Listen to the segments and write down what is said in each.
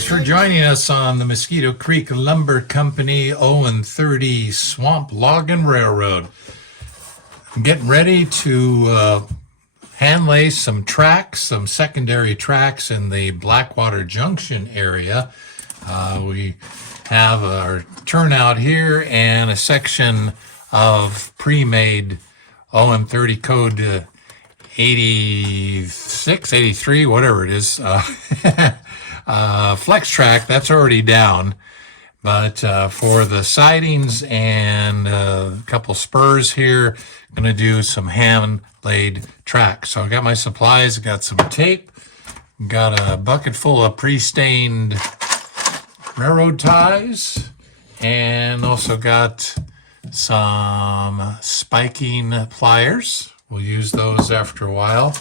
Thanks for joining us on the Mosquito Creek Lumber Company On30 Swamp Log and Railroad. I'm getting ready to hand lay some tracks, some secondary tracks in the Blackwater Junction area. We have our turnout here and a section of pre-made On30 code 86, 83, whatever it is. Flex track, that's already down. But for the sidings and a couple spurs here, I'm going to do some hand-laid tracks. So I got my supplies, got some tape, got a bucket full of pre-stained railroad ties, and also got some spiking pliers. We'll use those after a while.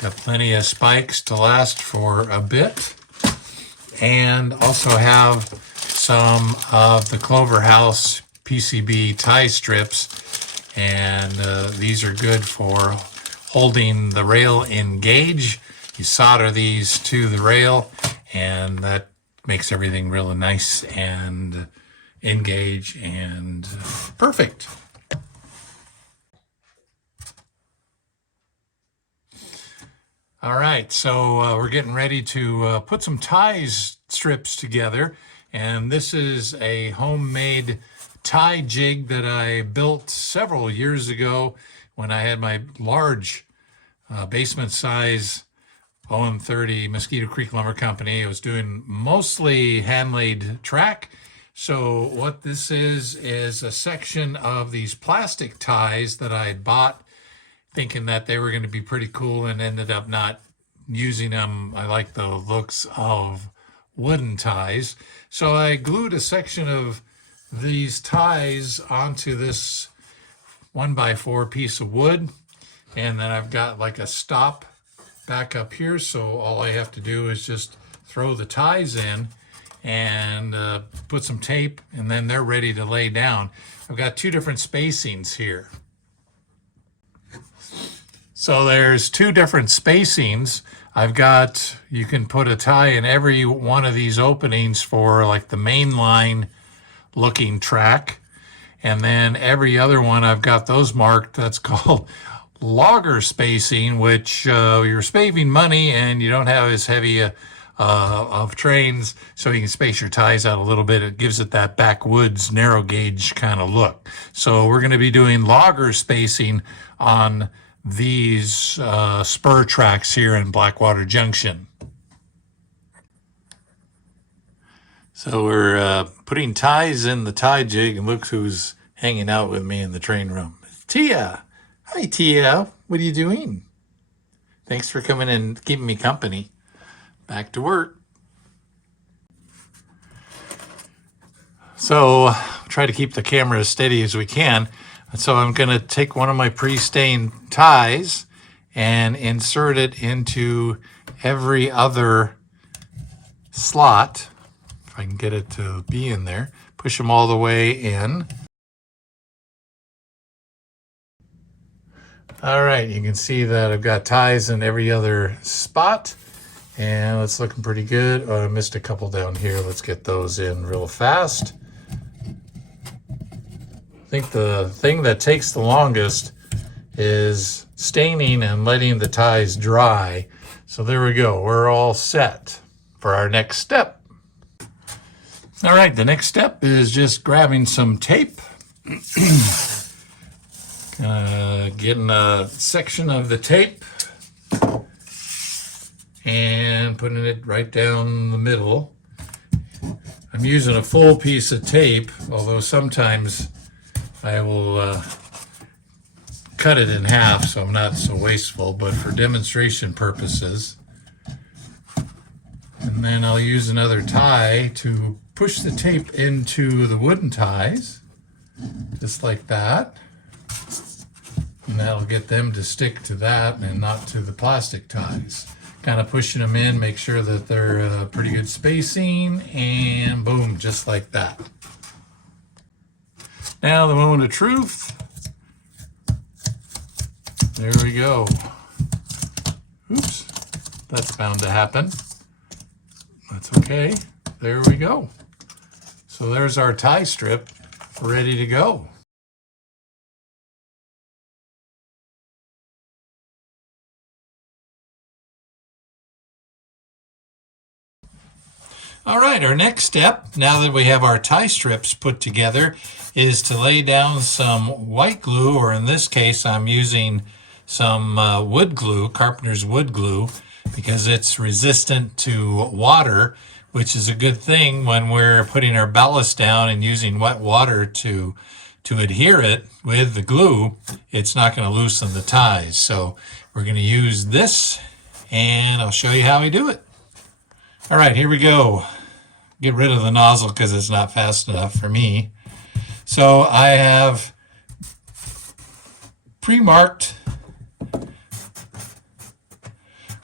Got plenty of spikes to last for a bit. And also have some of the Clover House PCB tie strips. And these are good for holding the rail engaged. You solder these to the rail, and that makes everything really nice and engage and perfect. All right, so we're getting ready to put some tie strips together, and this is a homemade tie jig that I built several years ago when I had my large basement size On30 Mosquito Creek Lumber Company. I was doing mostly hand-laid track. So what this is a section of these plastic ties that I had bought thinking that they were going to be pretty cool and ended up not using them. I like the looks of wooden ties. So I glued a section of these ties onto this 1x4 piece of wood. And then I've got like a stop back up here. So all I have to do is just throw the ties in and put some tape, and then they're ready to lay down. I've got two different spacings here. So there's two different spacings. I've got, you can put a tie in every one of these openings for like the main line looking track. And then every other one, I've got those marked. That's called logger spacing, which you're saving money and you don't have as heavy of trains, so you can space your ties out a little bit. It gives it that backwoods narrow gauge kind of look. So we're going to be doing logger spacing on these spur tracks here in Blackwater Junction. So we're putting ties in the tie jig, and look who's hanging out with me in the train room. It's Tia. Hi, Tia. What are you doing? Thanks for coming and keeping me company. Back to work. So try to keep the camera as steady as we can. So I'm going to take one of my pre-stained ties and insert it into every other slot. If I can get it to be in there. Push them all the way in. All right, you can see that I've got ties in every other spot. And it's looking pretty good. Oh, I missed a couple down here. Let's get those in real fast. I think the thing that takes the longest is staining and letting the ties dry. So there we go. We're all set for our next step. All right, the next step is just grabbing some tape. Getting a section of the tape and putting it right down the middle. I'm using a full piece of tape, although sometimes I will cut it in half so I'm not so wasteful, but for demonstration purposes. And then I'll use another tie to push the tape into the wooden ties, just like that. And that'll get them to stick to that and not to the plastic ties. Kind of pushing them in, make sure that they're pretty good spacing, and boom, just like that. Now the moment of truth. There we go. Oops, that's bound to happen. That's okay. There we go. So there's our tie strip ready to go. All right, our next step, now that we have our tie strips put together, is to lay down some white glue, or in this case, I'm using some wood glue, carpenter's wood glue, because it's resistant to water, which is a good thing when we're putting our ballast down and using wet water to adhere it with the glue. It's not going to loosen the ties. So we're going to use this, and I'll show you how we do it. All right, here we go. Get rid of the nozzle because it's not fast enough for me. So I have pre-marked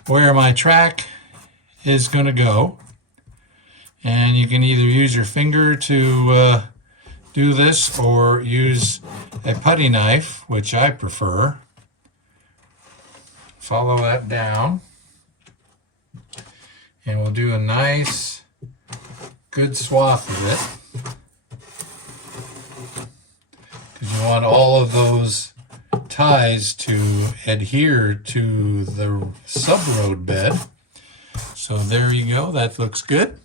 where my track is going to go. And you can either use your finger to do this or use a putty knife, which I prefer. Follow that down. And we'll do a nice, good swath of it. Because you want all of those ties to adhere to the sub-road bed. So there you go, that looks good.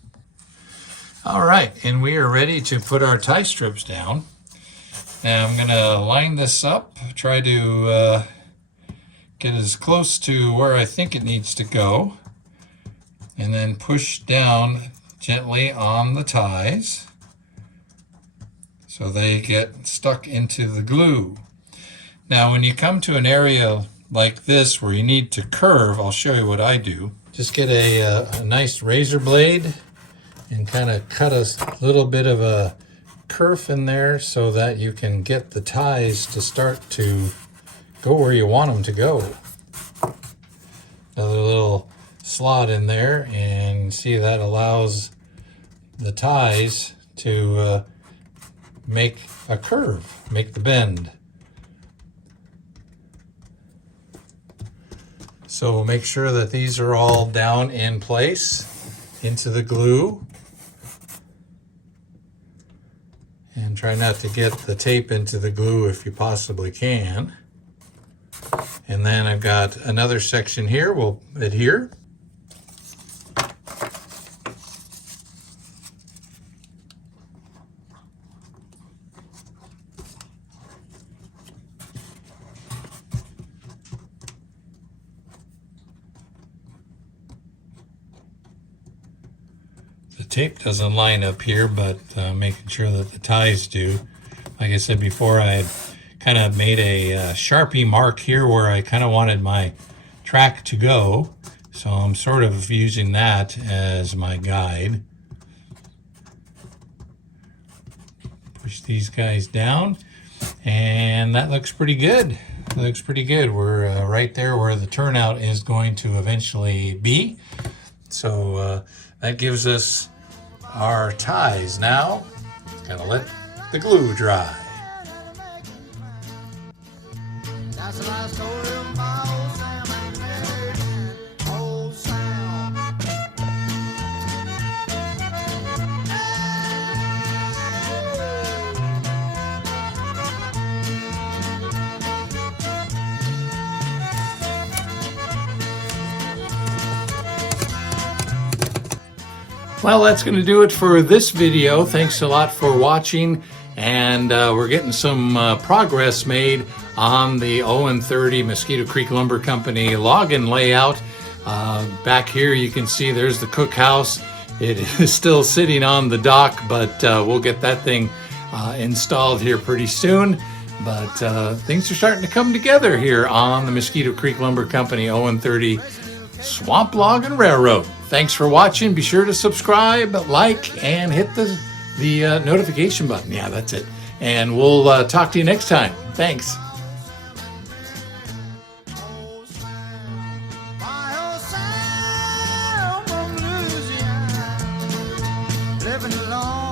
All right, and we are ready to put our tie strips down. Now I'm gonna line this up, try to get as close to where I think it needs to go, and then push down gently on the ties so they get stuck into the glue. Now when you come to an area like this where you need to curve, I'll show you what I do. Just get a nice razor blade and kind of cut a little bit of a kerf in there so that you can get the ties to start to go where you want them to go. Another little slot in there, and see that allows the ties to make a curve, make the bend. So make sure that these are all down in place into the glue. And try not to get the tape into the glue if you possibly can. And then I've got another section here we'll adhere. The tape doesn't line up here, but making sure that the ties do. Like I said before, I had kind of made a Sharpie mark here where I kind of wanted my track to go. So I'm sort of using that as my guide. Push these guys down, and that looks pretty good. It looks pretty good. We're right there where the turnout is going to eventually be. So that gives us our ties. Now, gotta let the glue dry. That's the last story of my old Sam and Mary. Old Sam. Well, that's going to do it for this video. Thanks a lot for watching, and we're getting some progress made on the On30 Mosquito Creek Lumber Company login layout. Back here you can see there's the cookhouse. It is still sitting on the dock, but we'll get that thing installed here pretty soon. But things are starting to come together here on the Mosquito Creek Lumber Company On30 Swamp Log and Railroad. Thanks for watching. Be sure to subscribe, like, and hit the notification button. Yeah, that's it. And we'll talk to you next time. Thanks. Living alone.